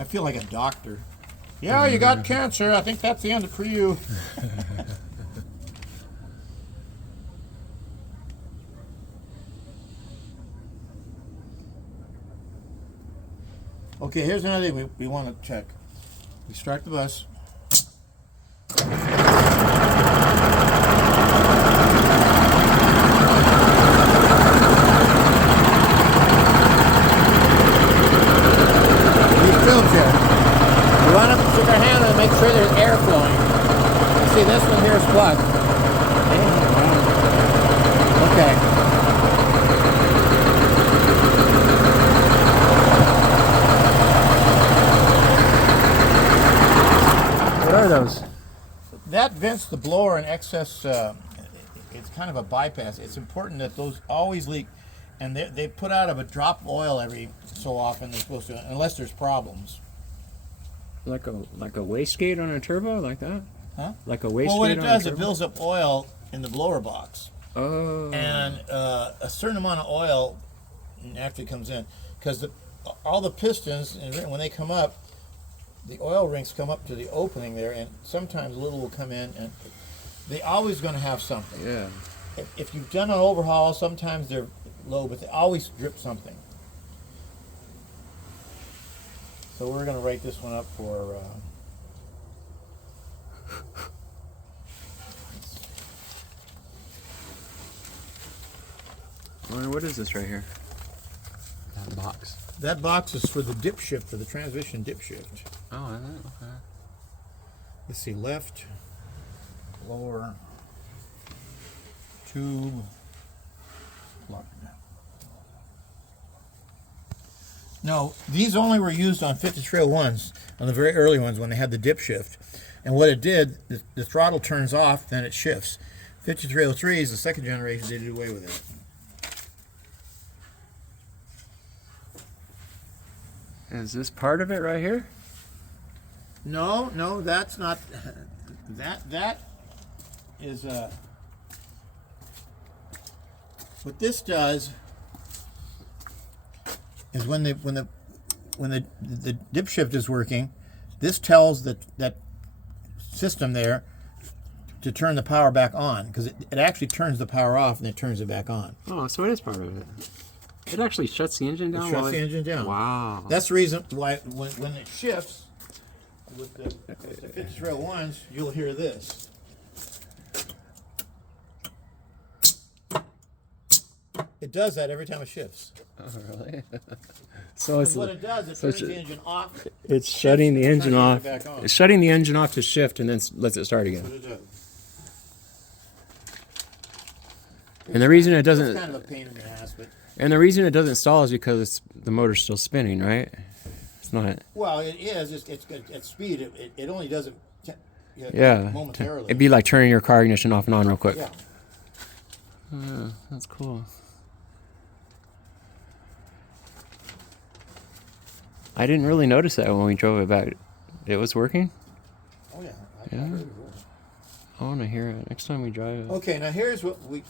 I feel like a doctor. Yeah, you got cancer. I think that's the end for you. Okay, here's another thing we want to check. We start the bus. We run up and stick our hand and make sure there's air flowing. See, this one here is plugged. Okay. What are those? That vents the blower in excess. It's kind of a bypass. It's important that those always leak, and they put out a drop of oil every so often. They're supposed to, unless there's problems. Like a wastegate on a turbo, like that? Huh? Like a wastegate. Well, what it on does, a it turbo? builds up oil in the blower box. Oh. And a certain amount of oil naturally comes in, because all the pistons, when they come up, the oil rings come up to the opening there, and sometimes little will come in, and they always going to have something. Yeah. If you've done an overhaul, sometimes they're low, but they always drip something. So we're going to write this one up for. What is this right here? That box. That box is for the dip shift, for the transmission dip shift. Oh, is it? Okay. Let's see, left, lower, tube, plug. No, these only were used on 5301s, on the very early ones when they had the dip shift. And what it did, the throttle turns off, then it shifts. 5303s, the second generation, they did away with it. Is this part of it right here? No, that's not. That is what this does is when the dip shift is working, this tells that system there to turn the power back on, because it actually turns the power off and it turns it back on. Oh, so it is part of it. It actually shuts the engine down? It shuts the engine down. Wow. That's the reason why when it shifts with the 5301s, you'll hear this. It does that every time it shifts. Oh, really? So it's what it does, it turns the engine off. It's shutting the engine off. Back on. It's shutting the engine off to shift and then lets it start again. That's what it does. And the reason it doesn't. It's kind of a pain in the ass, but. And the reason it doesn't stall is because the motor's still spinning, right? It's not. Well, it is. It's good at speed. It only does it. Yeah. Momentarily. It'd be like turning your car ignition off and on real quick. Yeah. Yeah, that's cool. I didn't really notice that when we drove it back. It was working? Oh yeah. Yeah. I want to hear it next time we drive it. Okay, now here's what we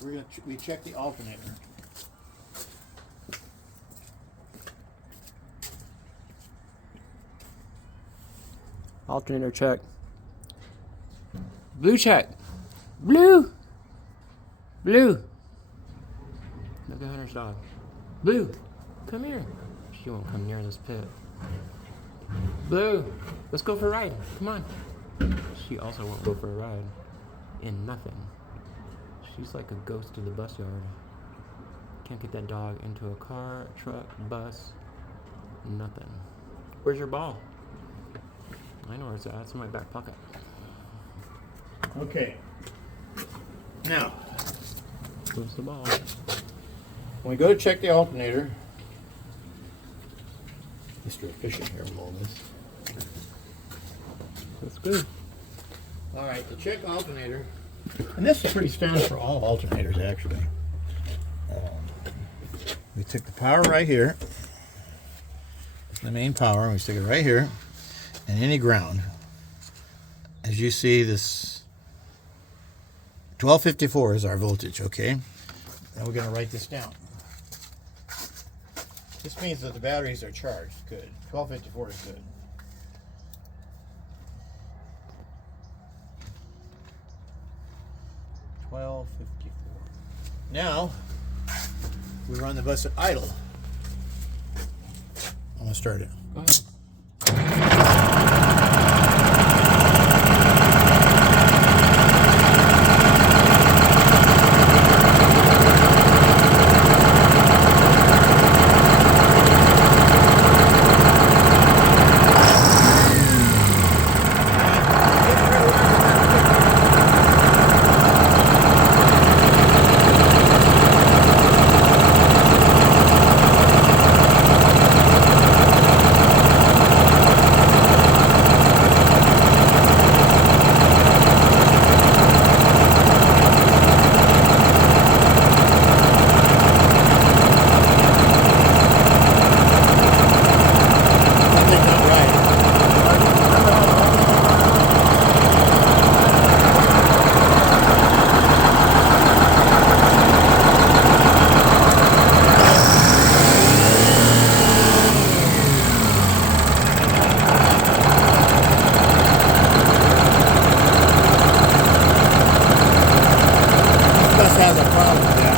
check the alternator. Alternator check. Blue check. Blue. Blue. Look at Hunter's dog. Blue, come here. She won't come near this pit. Blue, let's go for a ride. Come on. She also won't go for a ride. In nothing. She's like a ghost of the bus yard. Can't get that dog into a car, truck, bus. Nothing. Where's your ball? I know where it's at. It's in my back pocket. Okay. Now, Where's the ball? when we go to check the alternator, Mr. Efficient here with all this. That's good. All right, to check alternator, and this is pretty standard for all alternators actually. We took the power right here, the main power, and we stick it right here, and any ground. As you see, this 1254 is our voltage, okay? Now we're going to write this down. This means that the batteries are charged. Good. 1254 is good. 12:54. Now we run the bus at idle. I'm gonna start it. Go ahead. Has a problem with that.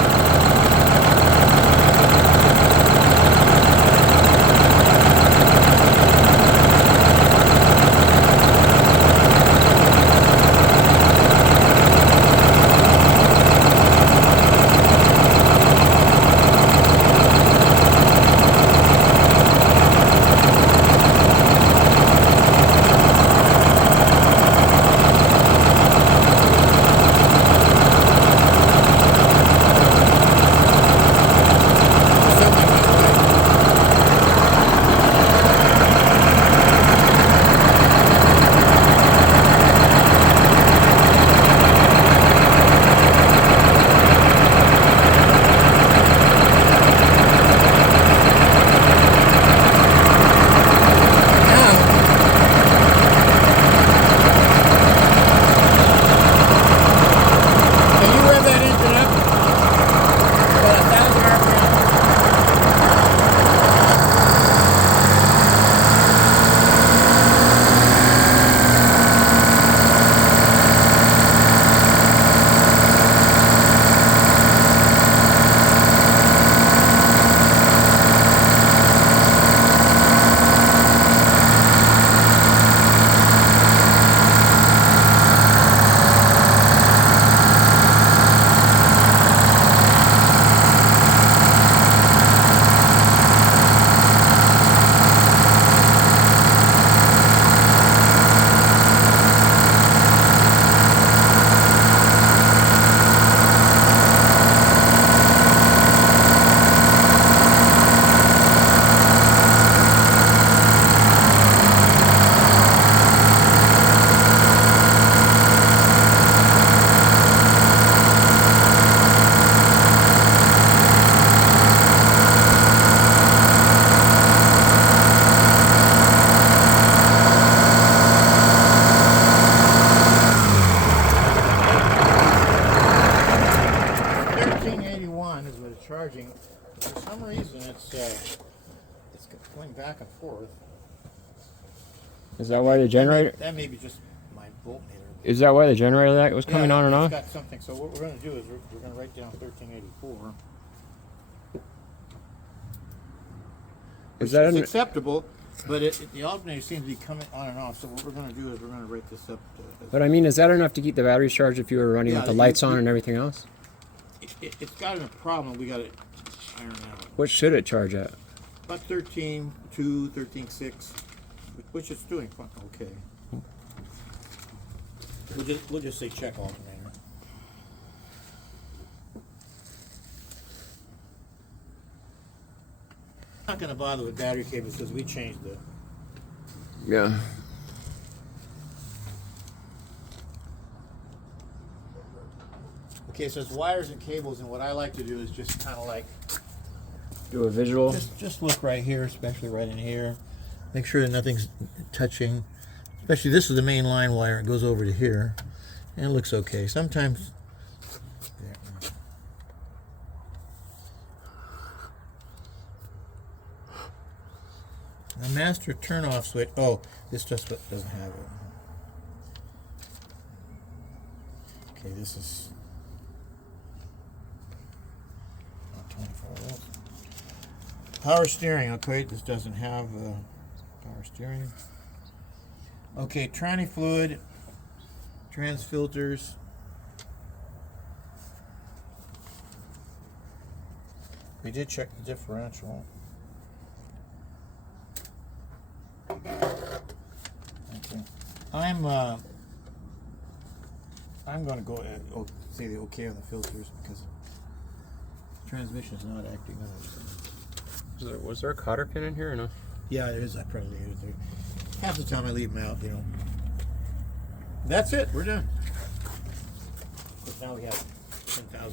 Charging. For some reason, it's going back and forth. Is that why the generator? That may be just my voltmeter. Is that why the generator light was coming on and off? It's got something. So what we're going to do is we're going to write down 1384. Is that acceptable? But the alternator seems to be coming on and off. So what we're going to do is we're going to write this up. But I mean, is that enough to keep the batteries charged if you were running with the lights on and everything else? It's got a problem. We got to iron out. What should it charge at? About 13.2, 13.6, which it's doing fine. Okay. We'll just say check alternator. I'm not going to bother with battery cables because we changed the. Yeah. Okay, so it's wires and cables, and what I like to do is just kind of like do a visual. Just look right here, especially right in here. Make sure that nothing's touching. Especially this is the main line wire. It goes over to here, and it looks okay. Sometimes. The master turn-off switch. Oh, this just doesn't have it. Okay, this is. 24 of those. Power steering. Okay, this doesn't have power steering. Okay, tranny fluid, trans filters. We did check the differential. Okay, I'm going to go say the okay on the filters because the transmission is not acting up. Was there a cotter pin in here or no? Yeah, there is. I probably leave it there. Half the time I leave them out, you know. That's it. We're done. But now we have 10,000.